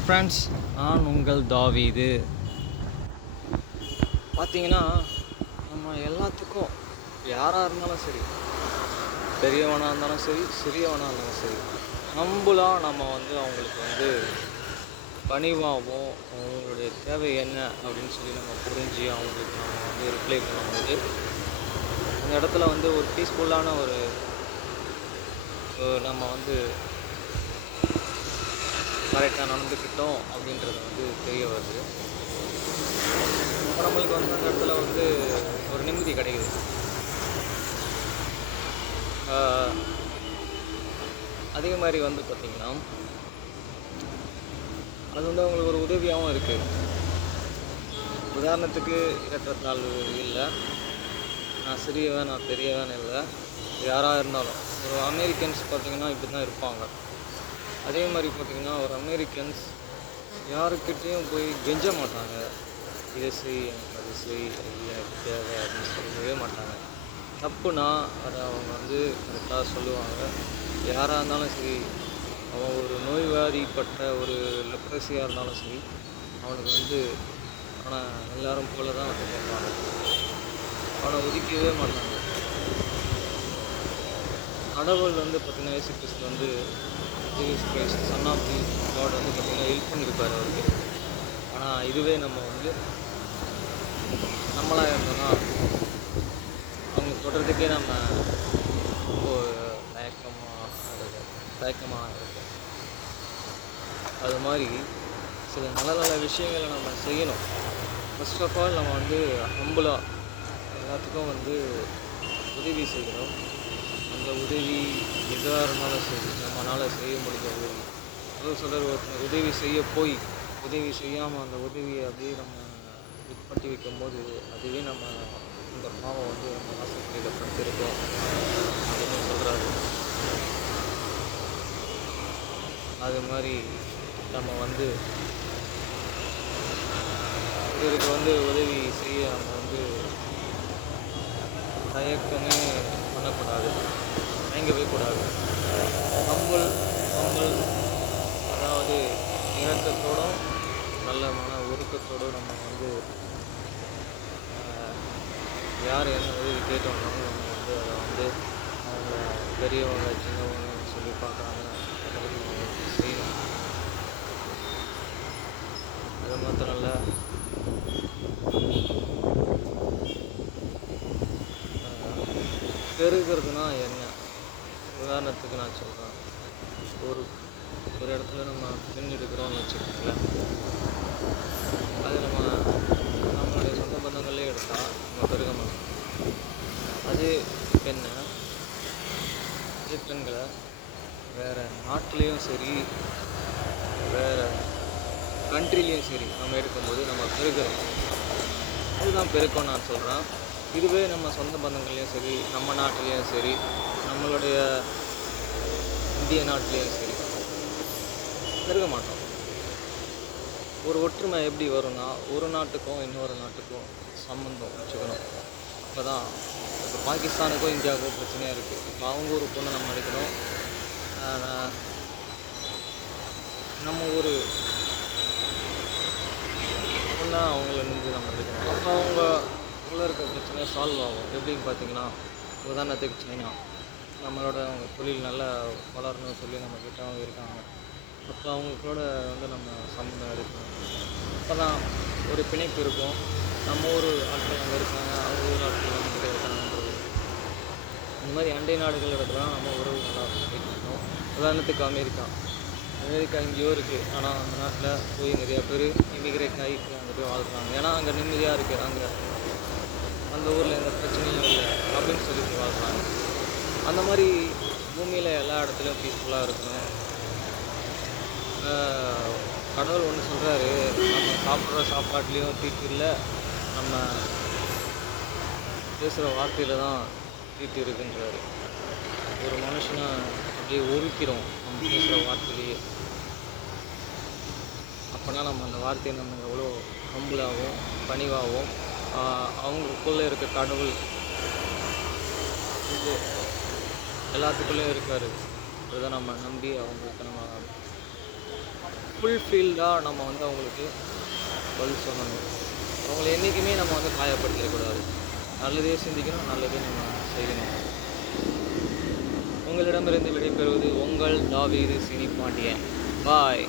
Friends, நான் உங்கள் தாவீது. பார்த்தீங்கன்னா, நம்ம எல்லாத்துக்கும் யாராக இருந்தாலும் சரி, பெரியவனாக இருந்தாலும் சரி, சிறியவனாக இருந்தாலும் சரி, ஹம்புலாக நம்ம அவங்களுக்கு பணிவாகவும் அவங்களுடைய தேவை என்ன அப்படின்னு சொல்லி நம்ம புரிஞ்சு அவங்களுக்கு நம்ம ரிப்ளை பண்ணும்போது அந்த இடத்துல ஒரு பீஸ்ஃபுல்லான ஒரு நம்ம கரெக்டாக நடந்துக்கிட்டோம் அப்படின்றது தெரிய வருது. இப்போ நம்மளுக்கு அந்த இடத்துல ஒரு நிம்மதி கிடைக்குது. அதே மாதிரி பார்த்திங்கன்னா, அது அவங்களுக்கு ஒரு உதவியாகவும் இருக்குது. உதாரணத்துக்கு ஏற்றத்தாழ்வு இல்லை, நான் சிறியவன் நான் பெரியவன் இல்லை, யாராக இருந்தாலும் ஒரு அமெரிக்கன்ஸ் பார்த்திங்கன்னா இப்படி தான் இருப்பாங்க. அதே மாதிரி பார்த்திங்கன்னா ஒரு அமெரிக்கன்ஸ் யாருக்கிட்டேயும் போய் கெஞ்ச மாட்டாங்க, இதை செய் எனக்கு அது செய், எனக்கு தேவை அப்படின்னு சொல்லவே மாட்டாங்க. தப்புனா அதை அவங்க கரெக்டாக சொல்லுவாங்க. யாராக இருந்தாலும் சரி, அவன் ஒரு நோய்வாதிப்பட்ட ஒரு லெப்ரஸியாக இருந்தாலும் சரி, அவனுக்கு ஆனால் எல்லோரும் போல தான் கேட்பாங்க, அவனை ஒதுக்கவே மாட்டாங்க. கடவுள் பார்த்திங்கன்னா Yesu Kristu Jesus Christ son of the God பார்த்திங்கன்னா ஹெல்ப் பண்ணியிருப்பார் அவருக்கு. ஆனால் இதுவே நம்ம நம்மளாக இருந்தோம்னா அவங்க தொடர்றதுக்கே நம்ம ரொம்ப தயக்கமாக இருக்கும். அது மாதிரி சில நல்ல நல்ல விஷயங்களை நம்ம செய்யணும். ஃபர்ஸ்ட் ஆஃப் ஆல் நம்ம ஹம்புலாக எல்லாத்துக்கும் உதவி செய்யணும். அந்த உதவி எதாக இருந்தாலும் சரி, நம்மளால் செய்ய முடிஞ்ச உதவி. அதுவும் சிலர் உதவி செய்ய போய் உதவி செய்யாமல் அந்த உதவியை அப்படியே நம்ம இது பண்ணி வைக்கும்போது அதுவே நம்ம இந்த பாவம் நம்ம வாசப்படியில் படுத்திருக்கோம் அப்படின்னு சொல்கிறாரு. அது மாதிரி நம்ம இவருக்கு உதவி செய்ய நம்ம தயக்கமே பண்ணக்கூடாது, தயங்கவே கூடாது. ஹம்பல் அதாவது இரக்கத்தோடும் நல்ல மன ஒழுக்கத்தோடும் நம்ம யார் என்ன உதவி கேட்டோம்னாலும் நம்ம அதை அவங்க பெரியவங்க சின்னவங்க சொல்லி பார்க்குறாங்க செய்யணும். அது மாத்திரம் இல்லை, பெருகிறதுனா என்ன? உதாரணத்துக்கு நான் சொல்கிறேன். ஒரு இடத்துல நம்ம பெண் எடுக்கிறோம்னு வச்சுக்கோங்களேன். அது நம்மளுடைய சொந்த பந்தங்களே எடுத்தால் நம்ம பெருக மாட்டோம். அதே பெண்களை வேறு நாட்டிலையும் சரி, வேறு கண்ட்ரிலையும் சரி நம்ம எடுக்கும்போது நம்ம பெருகிறோம். அதுதான் பெருக்கம் நான் சொல்கிறேன். இதுவே நம்ம சொந்த பந்தங்கள்லேயும் சரி, நம்ம நாட்டிலையும் சரி, நம்மளுடைய இந்திய நாட்டிலையும் சரி பெருக மாட்டோம். ஒரு ஒற்றுமை எப்படி வரும்னா, ஒரு நாட்டுக்கும் இன்னொரு நாட்டுக்கும் சம்மந்தம் வச்சுக்கணும். அப்போ தான் இப்போ பாகிஸ்தானுக்கும் இந்தியாவுக்கும் பிரச்சனையாக இருக்குது. இப்போ அவங்க ஒரு பொண்ணை நம்ம எடுக்கணும், நம்ம ஒரு பொண்ணை அவங்கள நம்ம எடுக்கணும். அப்போ அவங்க உள்ள இருக்க பிரச்சனை சால்வ் ஆகும். எப்படின்னு பார்த்தீங்கன்னா, உதாரணத்துக்கு சைனா, நம்மளோட அவங்க தொழில் நல்லா வளரணும்னு சொல்லி நம்மக்கிட்ட அவங்க இருக்காங்க. அப்போ அவங்களோட நம்ம சம்மந்தம் எடுக்கணும். அப்போ தான் ஒரு பிணைப்பு இருக்கும். நம்ம ஊர் ஆட்கள் அங்கே இருக்காங்க, அவங்க ஊர் ஆட்கள் நம்மகிட்ட இருக்காங்கன்றது. இந்த மாதிரி அண்டை நாடுகளோட தான் நம்ம உறவு நல்லா இருக்கணும். உதாரணத்துக்கு அமெரிக்கா எங்கேயோ இருக்குது, ஆனால் அந்த நாட்டில் போய் நிறையா பேர் இமிக்ரேட் ஆகிட்டு அங்கே போய் வாழ்கிறாங்க. ஏன்னா அங்கே நிம்மதியாக இருக்குது, அங்கே அந்த ஊரில் எந்த பிரச்சனையும் இல்லை அப்படின்னு சொல்லிட்டு வாழ்கிறாங்க. அந்த மாதிரி பூமியில் எல்லா இடத்துலையும் பீஸ்ஃபுல்லாக இருக்கணும். கடவுள் ஒன்று சொல்கிறாரு, நம்ம சாப்பிட்ற சாப்பாட்லேயும் தீட்டு இல்லை, நம்ம பேசுகிற வார்த்தையில் தான் தீட்டு இருக்குன்றாரு. ஒரு மனுஷனை அப்படியே ஒதுக்கிறோம் நம்ம பேசுகிற வார்த்தையிலேயே. அப்போனா நம்ம அந்த வார்த்தையை நம்ம எவ்வளோ ஹம்பிளாகவும் பணிவாகவும் அவங்களுக்குள்ளே இருக்க கடவுள் எல்லாத்துக்குள்ளேயும் இருக்கார். அதுதான் நம்ம நம்பி அவங்களுக்கு நம்ம ஃபுல்ஃபில்டாக நம்ம வந்து அவங்களுக்கு பதில் சொல்லணும். அவங்கள என்றைக்குமே நம்ம வந்து காயப்படுத்திடக்கூடாது. நல்லதே சிந்திக்கணும், நல்லதே நம்ம செய்யணும். உங்களிடமிருந்து விடைபெறுவது உங்கள் தாவீது சினி பாண்டியன். பாய்.